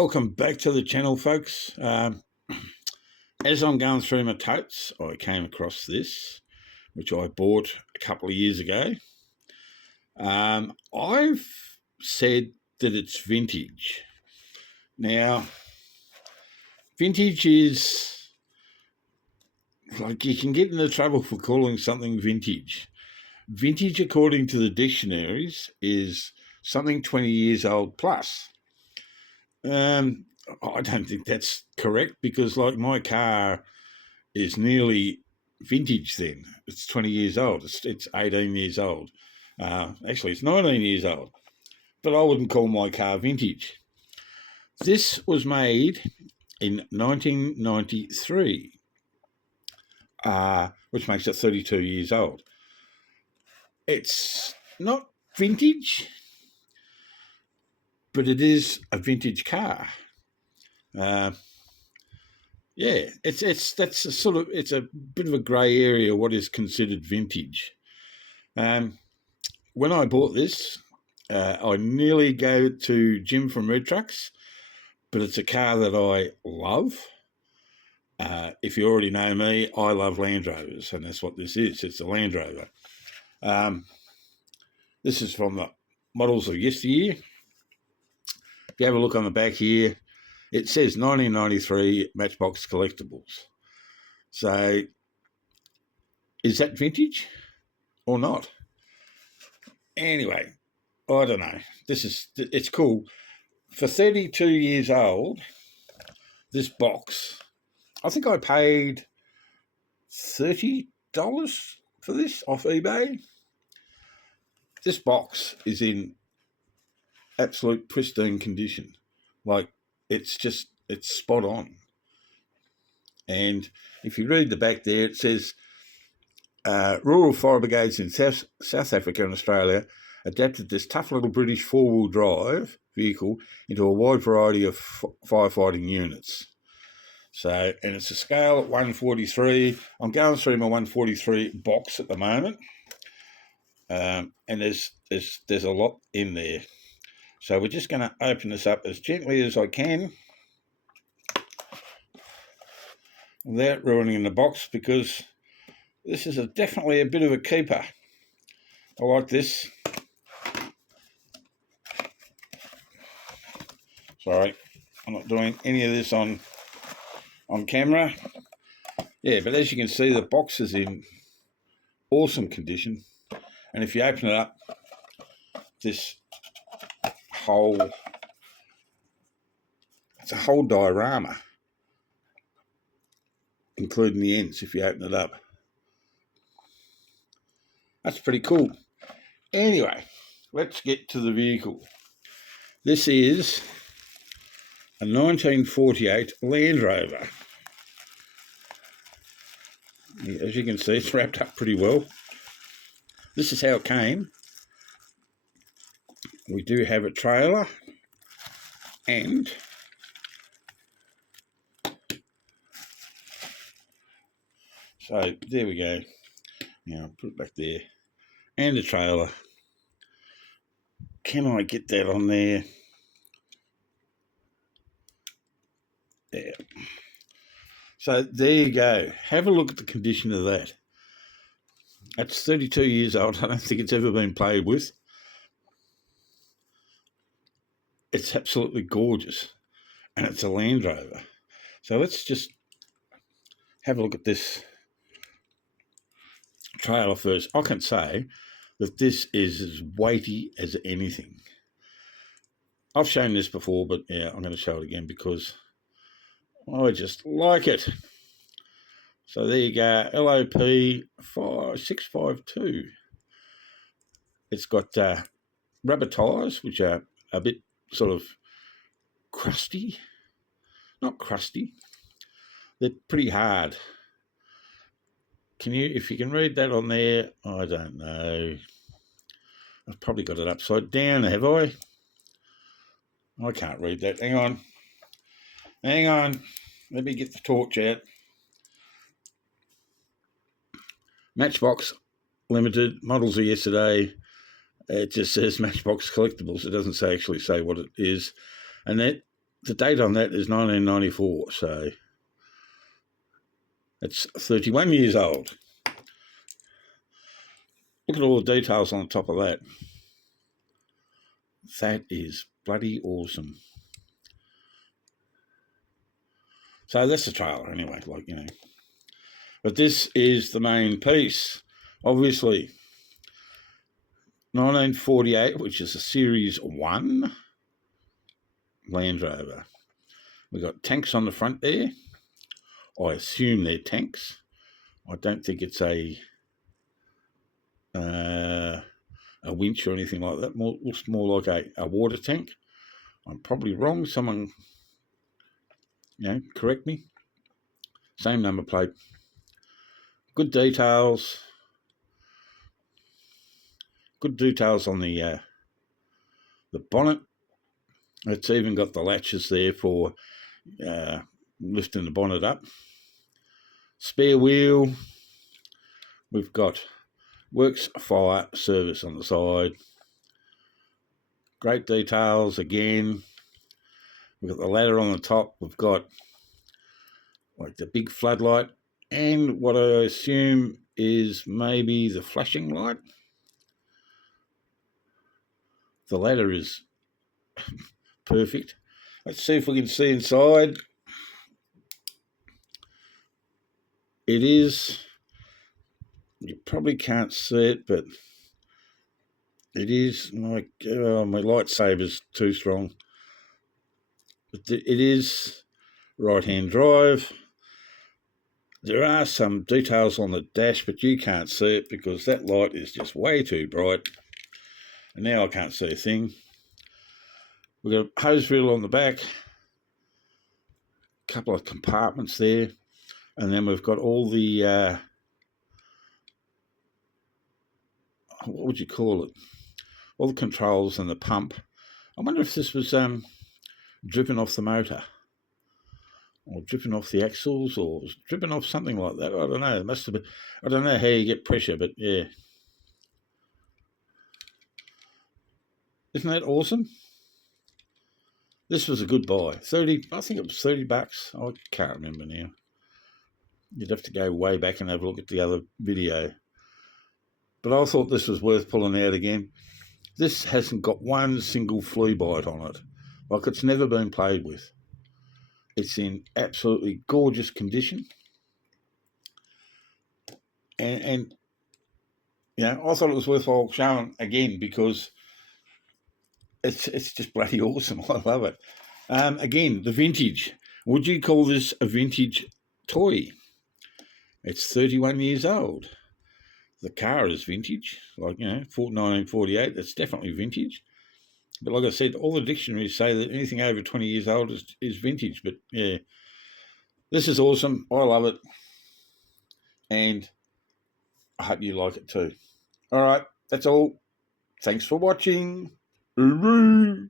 Welcome back to the channel, folks. As I'm going through my totes, I came across this, which I bought a couple of years ago. I've said that it's vintage. Now, vintage is like you can get into trouble for calling something vintage. Vintage, according to the dictionaries, is something 20 years old plus. I don't think that's correct because, like, my car is nearly vintage then. It's 20 years old. It's 18 years old. Actually, it's 19 years old. But I wouldn't call my car vintage. This was made in 1993, which makes it 32 years old. It's not vintage, but it is a vintage car. It's a bit of a grey area what is considered vintage. When I bought this, I nearly go to Jim from Red Trucks, but it's a car that I love. If you already know me, I love Landrovers, and that's what this is. It's a Landrover. This is from the models of yesteryear. If you have a look on the back here, it says 1993 Matchbox Collectibles. So, is that vintage or not? Anyway, I don't know. It's cool. For 32 years old, this box, I think I paid $30 for this off eBay. This box is in absolute pristine condition. Like, it's spot on. And if you read the back there, it says rural fire brigades in South Africa and Australia adapted this tough little British four-wheel drive vehicle into a wide variety of firefighting units. So, and it's a scale at 143. I'm going through my 143 box at the moment, and there's a lot in there. So we're just going to open this up as gently as I can without ruining the box, because this is definitely a bit of a keeper. I like this. Sorry, I'm not doing any of this on camera. Yeah, but as you can see, the box is in awesome condition. And if you open it up, it's a whole diorama, including the ends if you open it up. That's pretty cool. Anyway, let's get to the vehicle. This is a 1948 Landrover. As you can see, it's wrapped up pretty well. This is how it came. We do have a trailer, and so there we go. Now I'll put it back there, and a trailer. Can I get that on there? Yeah. So there you go. Have a look at the condition of that. That's 32 years old. I don't think it's ever been played with. It's absolutely gorgeous, and it's a Land Rover. So let's just have a look at this trailer first. I can say that this is as weighty as anything. I've shown this before, but yeah, I'm going to show it again because I just like it. So there you go, LOP 652. It's got rubber tyres, which are a bit sort of crusty. Not crusty. They're pretty hard. If you can read that on there, I don't know. I've probably got it upside down, have I? I can't read that. Hang on. Let me get the torch out. Matchbox Limited, models of yesterday. It just says Matchbox Collectibles. It doesn't actually say what it is. And that the date on that is 1994, so it's 31 years old. Look at all the details on the top of that. That is bloody awesome. So that's the trailer anyway, But this is the main piece, obviously. 1948, which is a Series 1 Landrover. We've got tanks on the front there. I assume they're tanks. I don't think it's a winch or anything like that. Looks more like a water tank. I'm probably wrong. Someone, correct me. Same number plate. Good details. Good details on the bonnet. It's even got the latches there for lifting the bonnet up. Spare wheel. We've got Works Fire Service on the side. Great details again. We've got the ladder on the top. We've got the big floodlight and what I assume is maybe the flashing light. The ladder is perfect. Let's see if we can see inside. It is, you probably can't see it, but it is my lightsaber's too strong. But it is right-hand drive. There are some details on the dash, but you can't see it because that light is just way too bright. And now I can't see a thing. We've got a hose reel on the back, a couple of compartments there, and then we've got all the, what would you call it? All the controls and the pump. I wonder if this was dripping off the motor, or dripping off the axles, or dripping off something like that. I don't know. It must have been. I don't know how you get pressure, but yeah. Isn't that awesome? This was a good buy. I think it was $30. I can't remember now. You'd have to go way back and have a look at the other video. But I thought this was worth pulling out again. This hasn't got one single flea bite on it. Like it's never been played with. It's in absolutely gorgeous condition. And I thought it was worthwhile showing again because it's just bloody awesome. I love it. Again, the vintage. Would you call this a vintage toy? It's 31 years old. The car is vintage, 1948. That's definitely vintage. But like I said, all the dictionaries say that anything over 20 years old is vintage. But yeah, this is awesome. I love it. And I hope you like it too. All right, that's all. Thanks for watching. Hooroo!